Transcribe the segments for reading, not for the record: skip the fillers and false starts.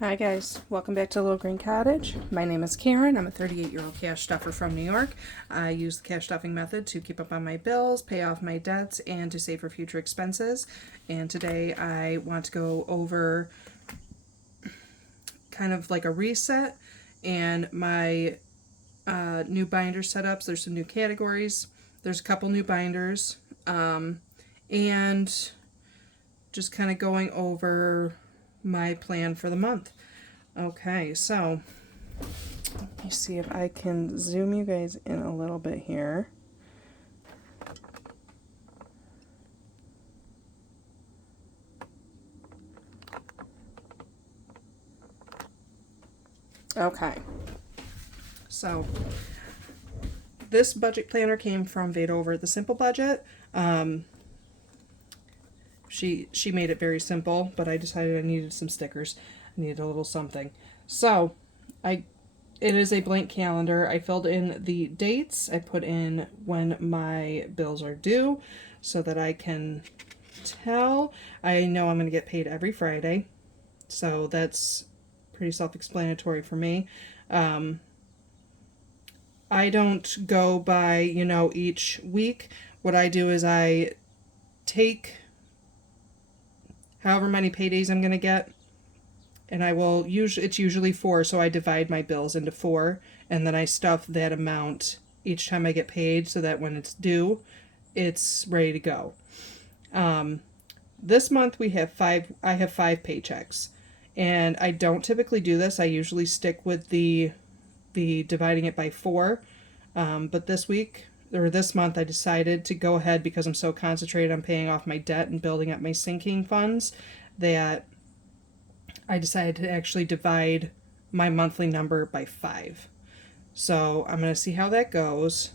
Hi guys, welcome back to Little Green Cottage. My name is Karen. I'm a 38-year-old cash stuffer from New York. I use the cash stuffing method to keep up on my bills, pay off my debts, and to save for future expenses. And today I want to go over kind of like a reset and my new binder setups. There's some new categories. There's a couple new binders. And just kind of going over my plan for the month. Okay, so let me see if I can zoom you guys in a little bit here. Okay, so this budget planner came from Veda over at the Simple Budget. She made it very simple, but I decided I needed some stickers. I needed a little something. So it is a blank calendar. I filled in the dates. I put in when my bills are due so that I can tell. I know I'm going to get paid every Friday, so that's pretty self-explanatory for me. I don't go by, each week. What I do is I take however many paydays I'm going to get, and it's usually 4, so I divide my bills into 4, and then I stuff that amount each time I get paid so that when it's due, it's ready to go. This month I have 5 paychecks, and I don't typically do this. I usually stick with the dividing it by 4, but this month I decided to go ahead because I'm so concentrated on paying off my debt and building up my sinking funds that I decided to actually divide my monthly number by 5. So I'm going to see how that goes.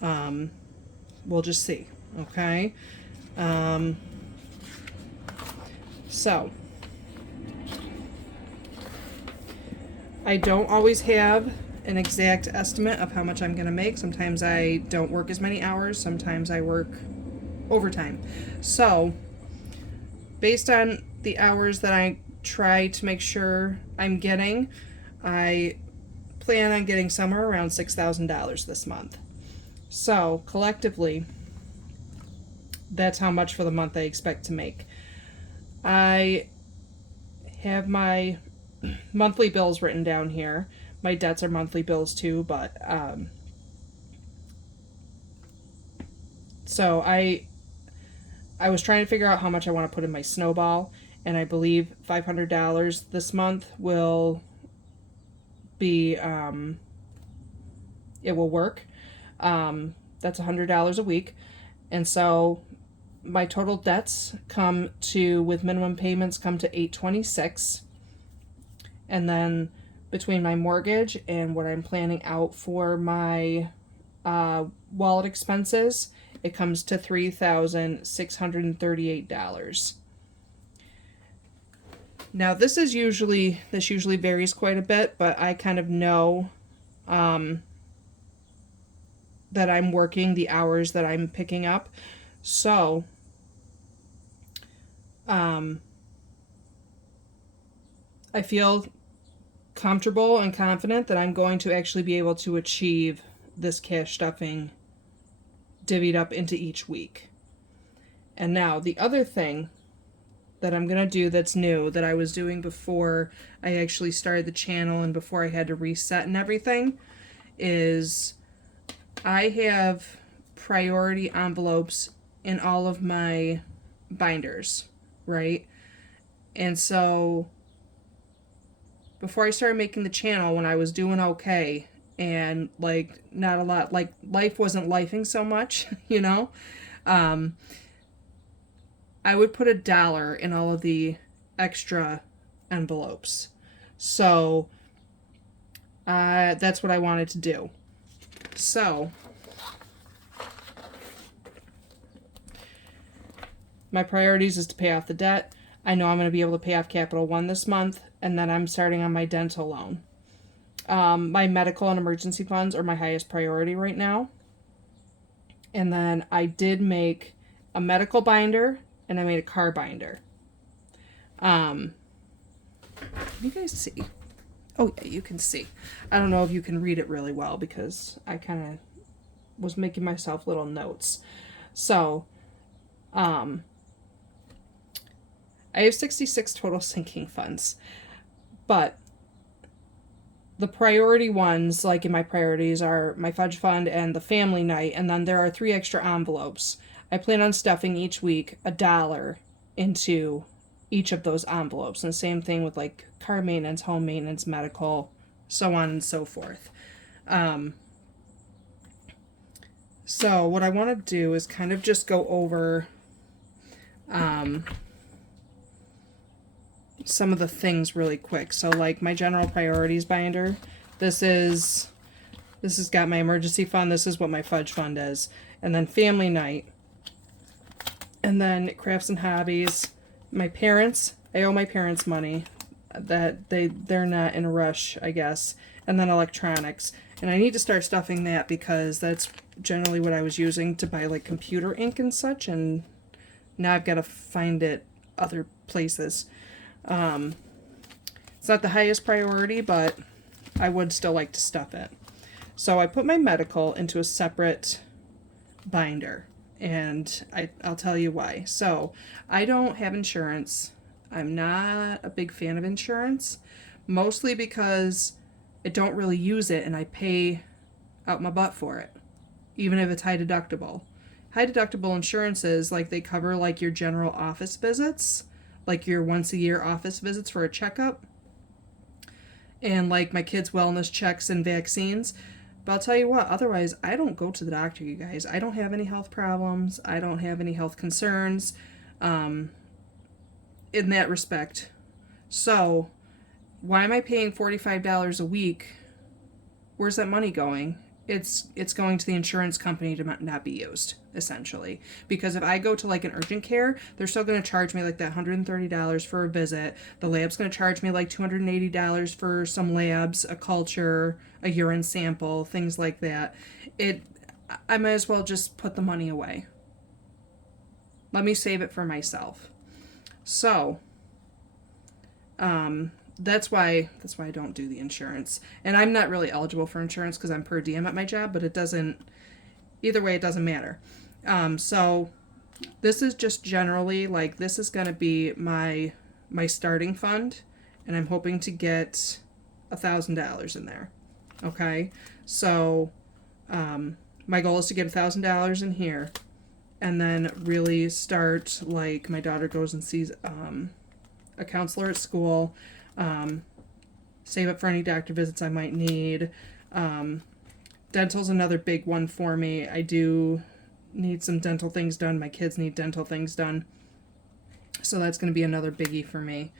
We'll just see. Okay. So I don't always have an exact estimate of how much I'm going to make. Sometimes I don't work as many hours. Sometimes I work overtime. So based on the hours that I try to make sure I'm getting, I plan on getting somewhere around $6,000 this month. So collectively, that's how much for the month I expect to make. I have my monthly bills written down here. My debts are monthly bills too, but so I was trying to figure out how much I want to put in my snowball, and I believe $500 this month will be it will work. That's $100 a week, and so my total debts with minimum payments come to $826, and then between my mortgage and what I'm planning out for my wallet expenses, it comes to $3,638. Now this usually varies quite a bit, but I kind of know that I'm working the hours that I'm picking up. So I feel comfortable and confident that I'm going to actually be able to achieve this cash stuffing divvied up into each week. And now the other thing that I'm going to do that's new that I was doing before I actually started the channel and before I had to reset and everything is I have priority envelopes in all of my binders, right? And so before I started making the channel, when I was doing okay and like not a lot, like life wasn't lifing so much, I would put $1 in all of the extra envelopes. So that's what I wanted to do. So my priorities is to pay off the debt. I know I'm going to be able to pay off Capital One this month, and then I'm starting on my dental loan. My medical and emergency funds are my highest priority right now. And then I did make a medical binder and I made a car binder. Can you guys see? Oh, yeah, you can see. I don't know if you can read it really well because I kind of was making myself little notes. So, I have 66 total sinking funds, but the priority ones, like in my priorities, are my fudge fund and the family night, and then there are 3 extra envelopes. I plan on stuffing each week $1 into each of those envelopes, and same thing with like car maintenance, home maintenance, medical, so on and so forth. So what I want to do is kind of just go over some of the things really quick. So like my general priorities binder, this has got my emergency fund, this is what my fudge fund is, and then family night, and then crafts and hobbies. My parents, I owe my parents money, that they're not in a rush, I guess, and then electronics. And I need to start stuffing that because that's generally what I was using to buy like computer ink and such, and now I've got to find it other places. It's not the highest priority, but I would still like to stuff it. So I put my medical into a separate binder, and I'll tell you why. So I don't have insurance. I'm not a big fan of insurance, mostly because I don't really use it and I pay out my butt for it, even if it's high deductible. High deductible insurances, like they cover like your general office visits, like your once a year office visits for a checkup, and like my kids' wellness checks and vaccines. But I'll tell you what, otherwise, I don't go to the doctor, you guys. I don't have any health problems. I don't have any health concerns in that respect. So, why am I paying $45 a week? Where's that money going? It's going to the insurance company to not be used, essentially. Because if I go to like an urgent care, they're still going to charge me like that $130 for a visit. The lab's going to charge me like $280 for some labs, a culture, a urine sample, things like that. I might as well just put the money away. Let me save it for myself. So, that's why I don't do the insurance. And I'm not really eligible for insurance because I'm per diem at my job, but it doesn't, either way, it doesn't matter. So this is just generally like, this is going to be my starting fund, and I'm hoping to get $1,000 in there. Okay. So, my goal is to get $1,000 in here, and then really start, like, my daughter goes and sees, a counselor at school, save up for any doctor visits I might need. Dental's another big one for me. I do need some dental things done. My kids need dental things done. So that's going to be another biggie for me.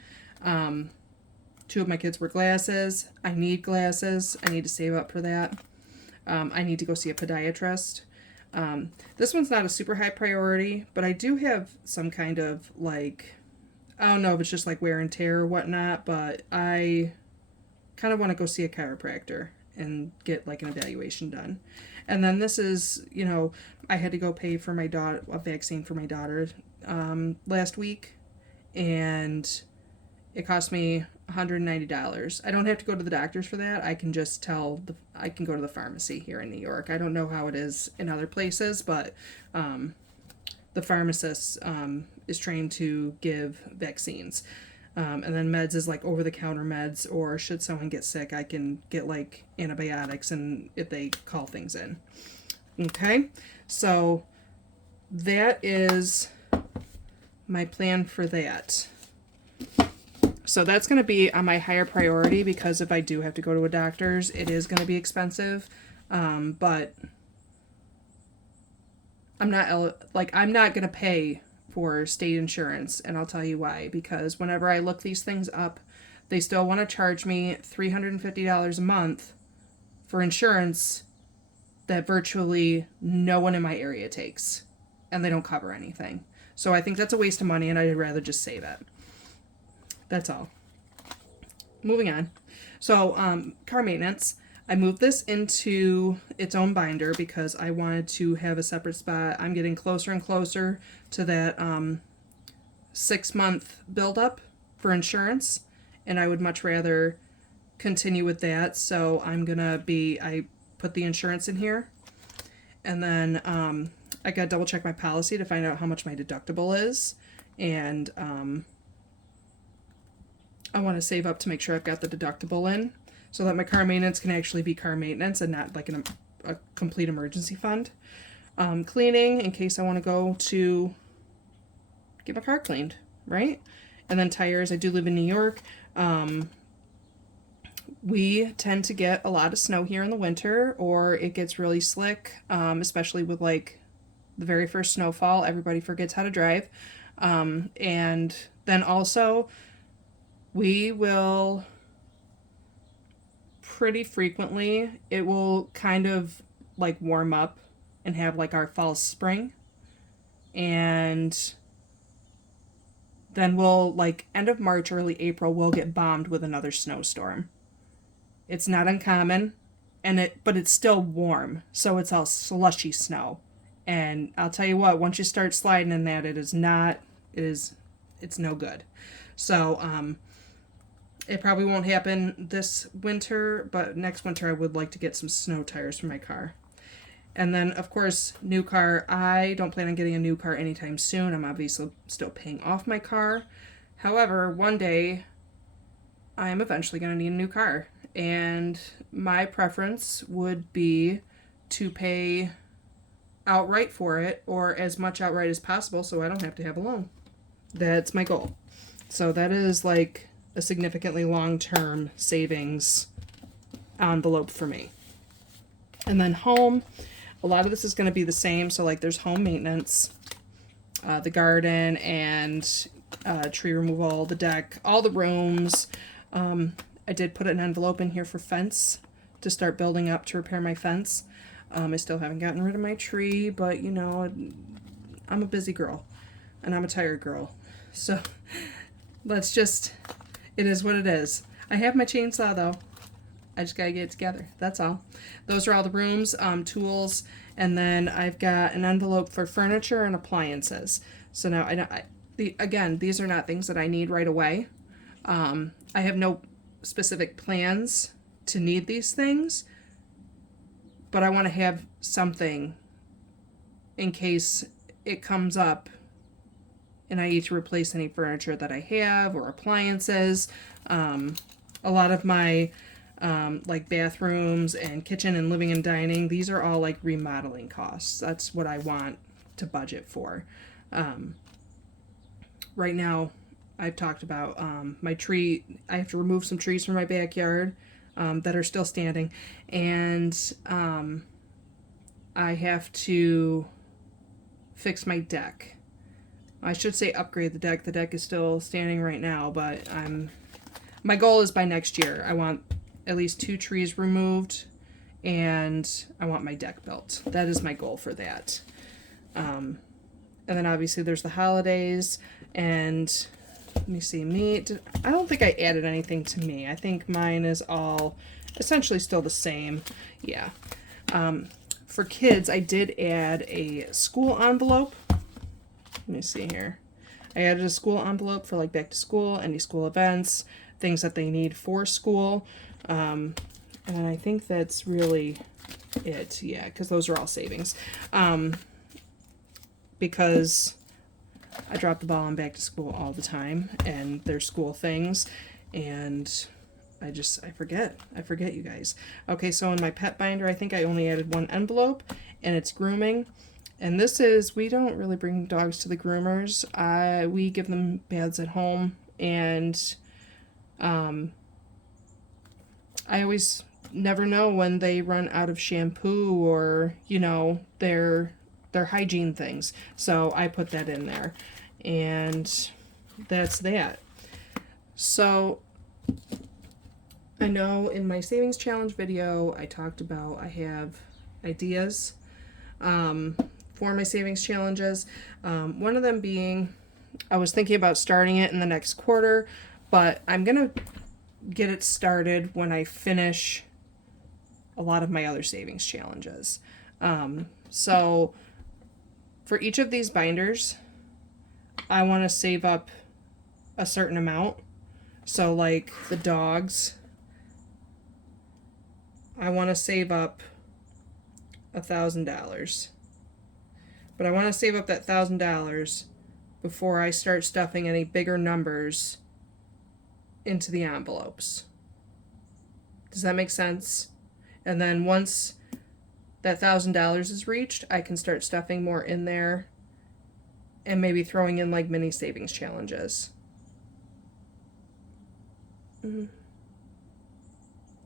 2 of my kids wear glasses. I need glasses. I need to save up for that. I need to go see a podiatrist. This one's not a super high priority, but I do have some kind of like, I don't know if it's just like wear and tear or whatnot, but I kind of want to go see a chiropractor and get like an evaluation done. And then this is, I had to go pay for my daughter, a vaccine for my daughter last week, and it cost me $190. I don't have to go to the doctors for that. I can just I can go to the pharmacy here in New York. I don't know how it is in other places, but the pharmacist is trained to give vaccines. And then meds is like over-the-counter meds, or should someone get sick, I can get like antibiotics and if they call things in. Okay, so that is my plan for that. So that's going to be on my higher priority because if I do have to go to a doctor's, it is going to be expensive. But I'm not going to pay for state insurance, and I'll tell you why. Because whenever I look these things up, they still want to charge me $350 a month for insurance that virtually no one in my area takes, and they don't cover anything. So I think that's a waste of money, and I'd rather just save it. That's all. Moving on. So, car maintenance. I moved this into its own binder because I wanted to have a separate spot. I'm getting closer and closer to that 6-month buildup for insurance, and I would much rather continue with that. So I put the insurance in here, and then I got to double check my policy to find out how much my deductible is, and I want to save up to make sure I've got the deductible in so that my car maintenance can actually be car maintenance and not like a complete emergency fund. Cleaning in case I want to go to get my car cleaned, right? And then tires. I do live in New York. We tend to get a lot of snow here in the winter, or it gets really slick, especially with like the very first snowfall. Everybody forgets how to drive. And then also, we will pretty frequently, it will kind of like warm up and have like our fall spring. And then we'll, like, end of March, early April, we'll get bombed with another snowstorm. It's not uncommon, but it's still warm, so it's all slushy snow. And I'll tell you what, once you start sliding in that, it's no good. So, it probably won't happen this winter, but next winter I would like to get some snow tires for my car. And then, of course, new car. I don't plan on getting a new car anytime soon. I'm obviously still paying off my car. However, one day I am eventually going to need a new car. And my preference would be to pay outright for it, or as much outright as possible so I don't have to have a loan. That's my goal. So that is like a significantly long-term savings envelope for me. And then home. A lot of this is going to be the same. So, like, there's home maintenance, the garden, and tree removal, the deck, all the rooms. I did put an envelope in here for fence to start building up to repair my fence. I still haven't gotten rid of my tree, but, you know, I'm a busy girl, and I'm a tired girl. So, it is what it is. I have my chainsaw, though. I just gotta get it together. That's all. Those are all the rooms, tools, and then I've got an envelope for furniture and appliances. So now again, these are not things that I need right away. I have no specific plans to need these things, but I want to have something in case it comes up and I need to replace any furniture that I have or appliances. A lot of my like bathrooms and kitchen and living and dining, these are all like remodeling costs. That's what I want to budget for. Right now, I've talked about my tree. I have to remove some trees from my backyard that are still standing, and I have to fix my deck. I should say upgrade the deck. The deck is still standing right now, but my goal is by next year. I want at least 2 trees removed, and I want my deck built. That is my goal for that. And then obviously there's the holidays, and let me see, meat. I don't think I added anything to me. I think mine is all essentially still the same. Yeah. For kids, I did add a school envelope. Let me see here. I added a school envelope for like back to school, any school events, things that they need for school. And I think that's really it. Yeah, because those are all savings. Because I drop the ball on back to school all the time, and there's school things, and I forget. I forget, you guys. Okay, so in my pet binder, I think I only added 1 envelope, and it's grooming. And this is, we don't really bring dogs to the groomers. We give them baths at home, and I always never know when they run out of shampoo or, you know, their hygiene things. So I put that in there. And that's that. So I know in my savings challenge video, I talked about I have ideas for my savings challenges. One of them being, I was thinking about starting it in the next quarter, but I'm going to get it started when I finish a lot of my other savings challenges. So for each of these binders, I want to save up a certain amount So like the dogs, I want to save up $1,000. But I want to save up that $1,000 before I start stuffing any bigger numbers into the envelopes. Does that make sense? And then once that $1,000 is reached, I can start stuffing more in there and maybe throwing in like mini savings challenges.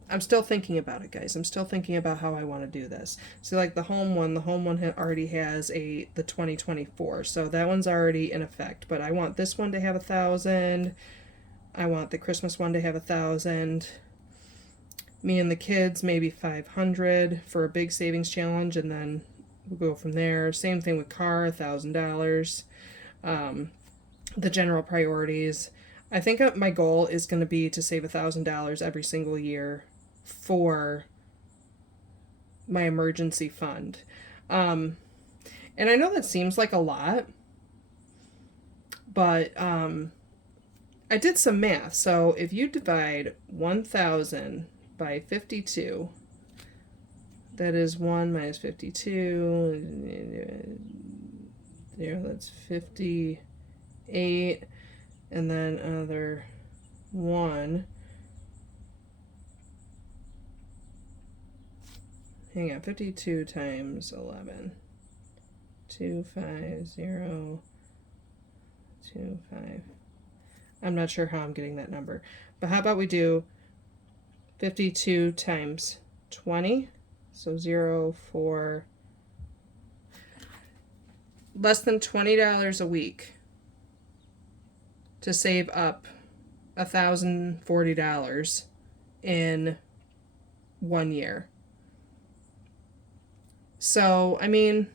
I'm still thinking about it, guys. I'm still thinking about how I want to do this. So like the home one already has the 2024. So that one's already in effect, but I want this one to have 1,000. I want the Christmas one to have 1,000. Me and the kids, maybe 500 for a big savings challenge, and then we'll go from there. Same thing with car, $1,000. The general priorities. I think my goal is going to be to save $1,000 every single year for my emergency fund. And I know that seems like a lot, but I did some math. So if you divide 1,000 by 52, that is 1 minus 52. There, that's 58. And then another 1. Hang on, 52 times 11. 25025. I'm not sure how I'm getting that number. But how about we do 52 times 20? So 0, 4. Less than $20 a week to save up $1,040 in 1 year. So, I mean,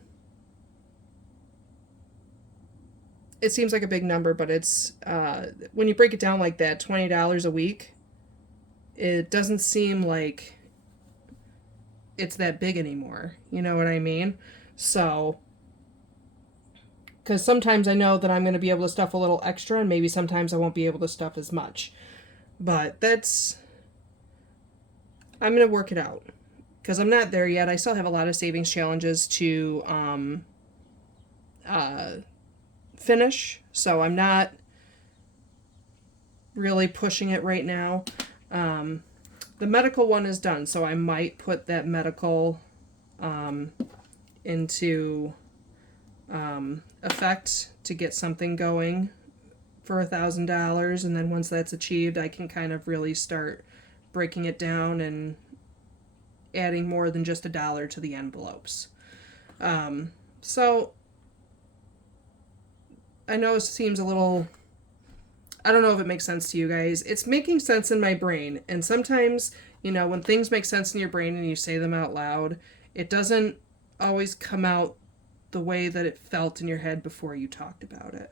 it seems like a big number, but it's, when you break it down like that, $20 a week, it doesn't seem like it's that big anymore. You know what I mean? So, because sometimes I know that I'm going to be able to stuff a little extra, and maybe sometimes I won't be able to stuff as much. But I'm going to work it out. Because I'm not there yet. I still have a lot of savings challenges to finish. So I'm not really pushing it right now. The medical one is done. So I might put that medical into effect to get something going for $1,000. And then once that's achieved, I can kind of really start breaking it down and adding more than just $1 to the envelopes. So I know it seems a little, I don't know if it makes sense to you guys. It's making sense in my brain. And sometimes, you know, when things make sense in your brain and you say them out loud, it doesn't always come out the way that it felt in your head before you talked about it.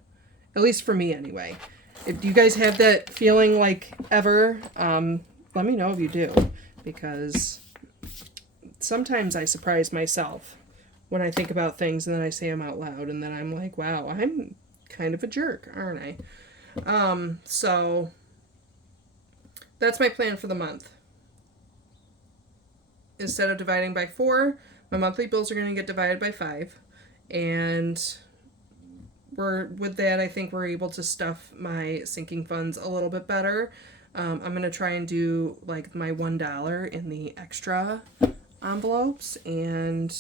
At least for me anyway. If you guys have that feeling like ever, let me know if you do. Because sometimes I surprise myself when I think about things and then I say them out loud, and then I'm like, wow, I'm kind of a jerk, aren't I? So that's my plan for the month. Instead of dividing by 4, my monthly bills are going to get divided by 5. And with that, I think we're able to stuff my sinking funds a little bit better. I'm going to try and do like my $1 in the extra envelopes, and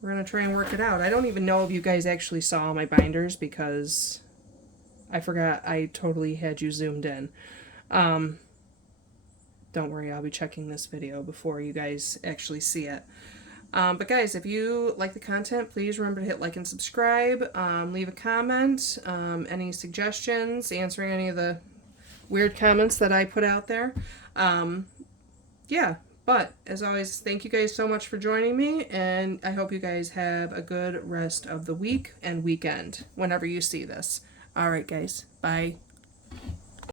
we're going to try and work it out. I don't even know if you guys actually saw my binders because I forgot I totally had you zoomed in. Don't worry, I'll be checking this video before you guys actually see it. But guys, if you like the content, please remember to hit like and subscribe. Leave a comment, any suggestions, answering any of the weird comments that I put out there. Yeah, but as always, thank you guys so much for joining me, and I hope you guys have a good rest of the week and weekend whenever you see this. All right, guys, bye.